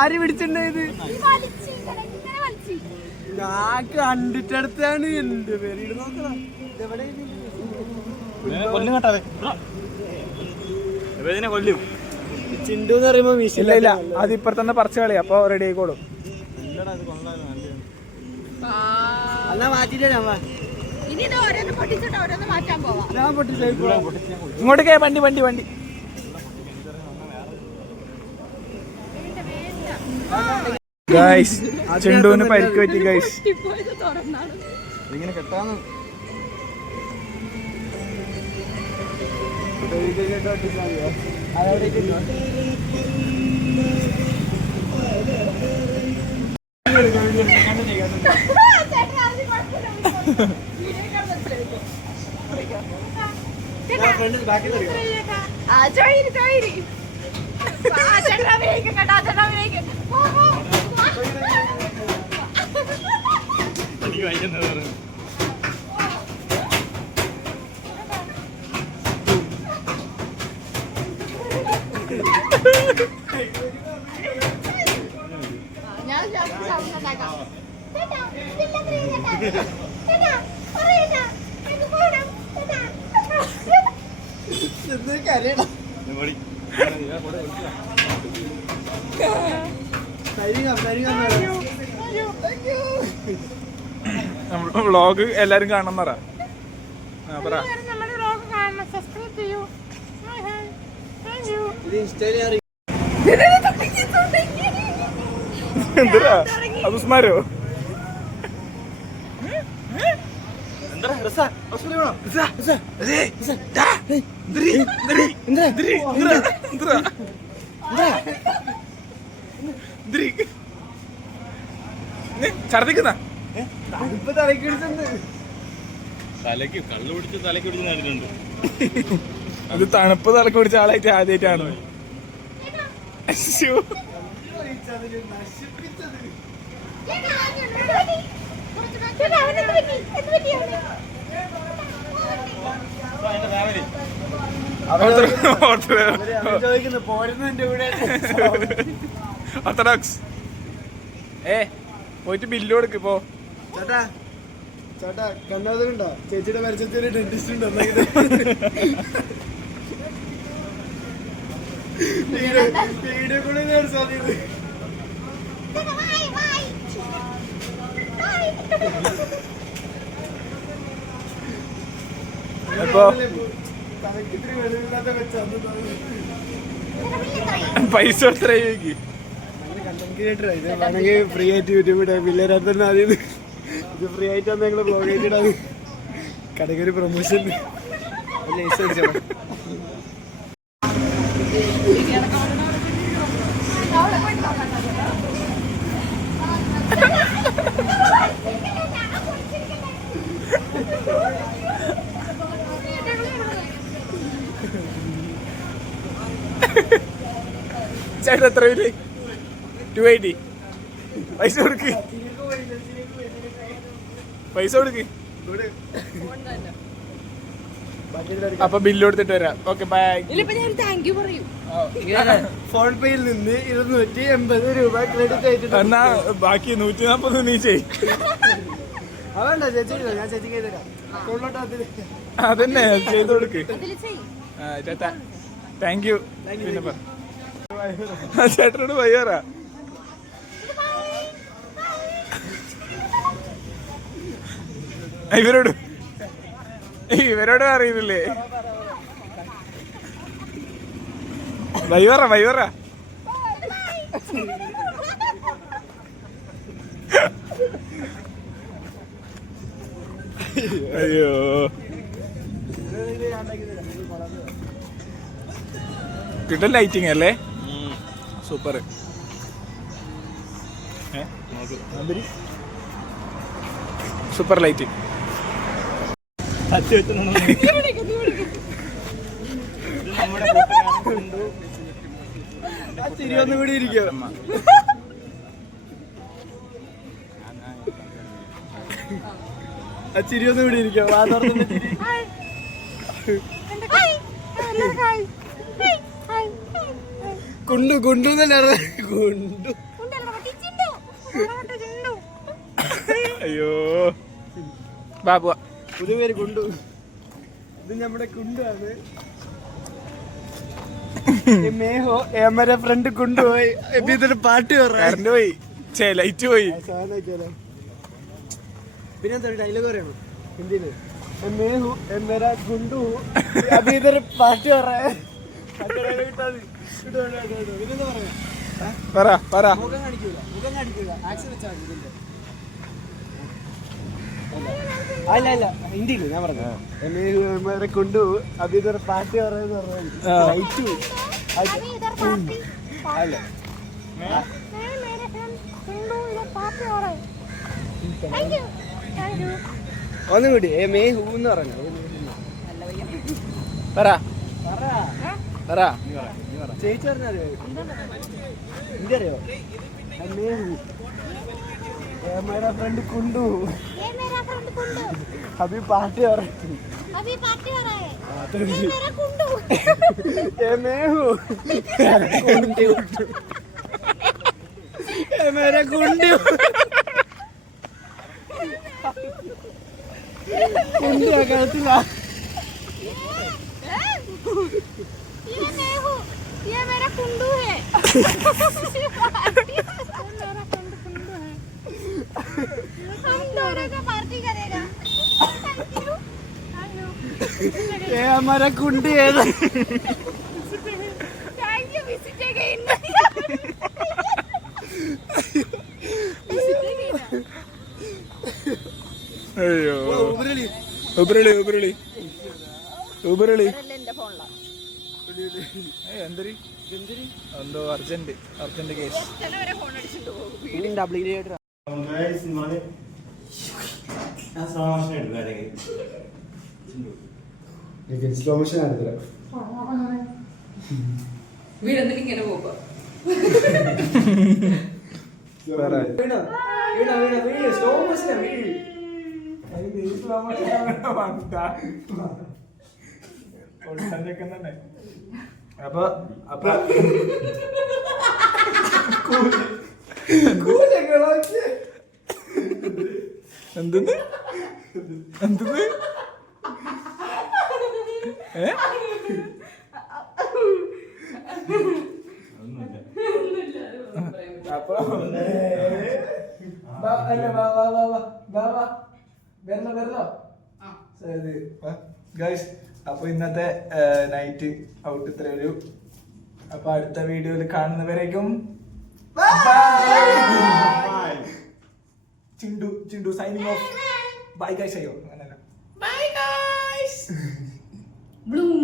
ആര് പിടിച്ചിട്ടുണ്ടായത്? ഞാൻ കണ്ടിട്ടടുത്താണ്. എന്റെ പേര് നോക്കണം. കൊല്ലും ചിണ്ടു എന്ന് പറയുമ്പോ ഇല്ല ഇല്ല, അത് ഇപ്പുറത്ത് തന്നെ പറിച്ച കളി. അപ്പൊ റെഡി ആയിക്കോളും. ഇങ്ങോട്ടേക്ക് വണ്ടി വണ്ടി വണ്ടി. ഗൈസ്, ചിണ്ടുവിന് പരിക്ക് പറ്റി ഗൈസ്. ഇങ്ങനെ കെട്ടാന്ന് വ്ളോഗ് എല്ലാരും കാണണം പറ. എന്തിനാ അബുസ്മാരോ? ഛർദിക്കുന്ന തലക്ക് കള്ളു പിടിച്ച് തലക്ക് പിടിച്ച് നടന്നിട്ടുണ്ട്. അത് തണുപ്പ് തലക്ക് പിടിച്ച ആളായിട്ട് ആദ്യമായിട്ടാണ്. ഓർത്തഡോക്സ് പോയിട്ട് ബില്ല് കൊടുക്ക് ഇപ്പോ. ചേട്ടാ ചേട്ടാ കണ്ടോ ചേച്ചിയുടെ പരിചയത്തിൽ ഡെന്റിസ്റ്റ് ഉണ്ടോ? വീഡിയോ കൂടെ സാധ്യത. അപ്പൊ പൈസ എത്ര കണ്ടന്റ് ക്രിയേറ്റർ വേണമെങ്കിൽ ഫ്രീ ആയിട്ട് യൂട്യൂബിൽ പിള്ളേരായിട്ട് തന്നെ ആദ്യം ഇത് ഫ്രീ ആയിട്ടാണ് ഞങ്ങൾ ബ്ലോഗ് ചെയ്തിട്ടാണ്. കടക്കൊരു പ്രൊമോഷൻ ചേട്ടാ എത്ര പേര്? 280. പൈസ കൊടുക്ക്, പൈസ കൊടുക്ക്. അപ്പൊ ബില്ല് കൊടുത്തിട്ട് വരാം. Okay bye. ഫോൺ പേയിൽ നിന്ന് 280 രൂപ ക്രെഡിറ്റ് ആയിട്ട് എന്നാ ബാക്കി 140 നീ ചെയ്. അതല്ല ചേച്ചി, ഞാൻ ചേച്ചിക്ക് തരാം. അതന്നെ ചെയ്ത് കൊടുക്ക്. ചേട്ടാ താങ്ക് യു. പിന്നെ പറ ചേട്ടനോട് വയ്യാറാ. ഇവരോട് അറിയുന്നില്ലേ? വൈവറ വൈവറ. അയ്യോ കിട്ടൽ ലൈറ്റിംഗ് അല്ലേ? സൂപ്പർ. Super lighting. ചിരിയൊന്നും കൂടി ഇരിക്കുക. ആ ചിരി ഒന്നും കൂടി ഇരിക്കാം. വാ തുറന്നിട്ട് ചിരി. കുണ്ടു കുണ്ടു എന്നല്ലേ കുണ്ടു. അയ്യോ ബാബു പുതിയ പേര് കുണ്ടു. ഇത് നമ്മുടെ കുണ്ടാണ്. മേഹോ എമരെ ഫ്രണ്ട് കൊണ്ടുപോയി. ഇതൊരു പാട്ട് കറണ്ട് പോയി, ലൈറ്റ് പോയി. പിന്നെ എന്താ ഡയലോഗ് പറയണോ ഹിന്ദിയില്? മേഹു എമര ഗുണ്ടു അപ്പൊ ഇതൊരു പാട്ട് പിന്നെന്താ പറയാ? മുഖം കാണിക്കൂല. ആക്ഷൻ വെച്ചാൽ മതി ഇതിന്റെ. അല്ല ഹിന്ദിയില് ഞാൻ പറഞ്ഞു കൊണ്ടു അപ്പൊ ഇതൊരു പാട്ട് പറയുന്ന ലൈറ്റ് അല്ല ഒന്നും കൂടി മേഹു എന്ന് പറഞ്ഞു. ചേച്ചി പറഞ്ഞറിയോ ഹിന്ദി അറിയോ? മേഹു मेरा फ्रेंड कुंडू ये मेरा फ्रेंड कुंडू अभी पार्टी हो रही है ये मेरा कुंडू ये मैं हूँ कुंडू ये मेरा कुंडू कुंडू कहती ला ये मैं हूँ ये मेरा कुंडू है हम दोनों का पार्टी करेगा. ये हमारा कुंडी है. Thank you visit again. അയ്യോ ഉപരളി എന്തോ അർജന്റ് കേസ്. വീടെന്തിനും ഇങ്ങനെ പോകുമ്പോ അപ്പൊ എന്തെന്ന് അപ്പൊ വരലോ ഗൈസ്. അപ്പൊ ഇന്നത്തെ നൈറ്റ് ഔട്ട് ഇത്രേ ഉള്ളൂ. അപ്പൊ അടുത്ത വീഡിയോയിൽ കാണുന്നവരേക്കും Chindu signing off. Bye guys. അയ്യോ അങ്ങനല്ല. Bye guys. ബ്ലൂം.